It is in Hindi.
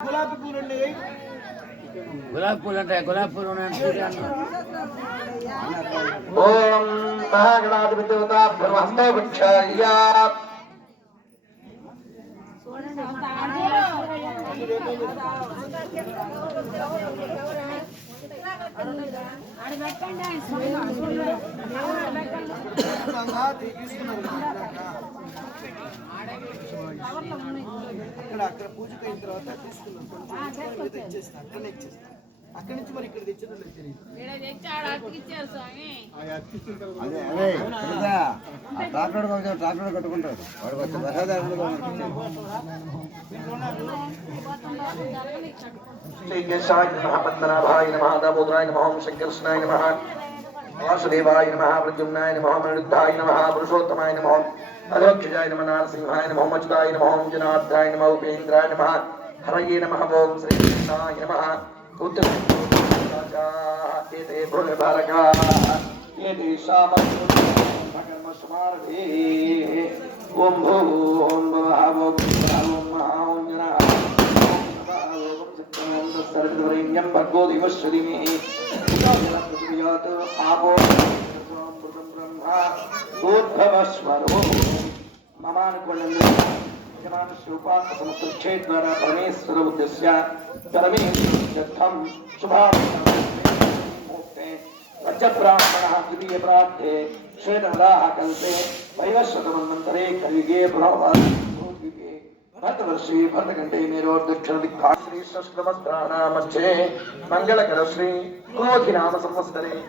గులాబీ పూలు ఉన్నాయి గులాబీ పూలు ఉంటాయి గులాబీ పూలు ఉన్నాయి ఓం మహాగణాధిపతి బ్రహ్మస్తే వృక్షాయ తీసుకున్నారు అక్కడ అక్కడ పూజకు అయిన తర్వాత తీసుకున్నాం అక్కడ ఇచ్చేస్తాను నుంచి మరి ఇక్కడ తెచ్చిన తెలియదు. ట్రాక్టర్ కొంచెం ట్రాక్టర్ కట్టుకుంటాడు వాడు కొంచెం ప్రసాదాలు శ్రీకేశాయ నమ పద్మనాభాయ నమ దామోదరాయ నమ ఓం శంకర్షణాయ నమ వాసుదేవాయ నమ ప్రద్యుమ్నాయ నమ అనిరుద్ధాయ నమ పురుషోత్తమాయ నమ అధోక్షజాయ నమ నారసింహాయ నమ అచ్యుతాయ నమ ఓం జనార్దాయ నమ ఉపేంద్రాయ నమ హరయే నమ ఓం శ్రీకృష్ణాయ నమ ఉత్తరే భురభరకా ఏషామర్మస్మారథే ఓం सकर्म परमेश्वर उद्देश्य परमेश्वर शुभावसरम् रजब्राह्मणः द्वितीयप्रान्ते श्वेतवराः कल्पे वैवस्वतमन्वन्तरे कलियुगे पुनर्वासुयुगे भरतवर्षे भरतखण्डे मेरोर्दक्षिण दिग्भा श्री संस्कृतवस्त्राणामध्ये मङ्गलकर श्री क्रोधि नाम संवत्सरे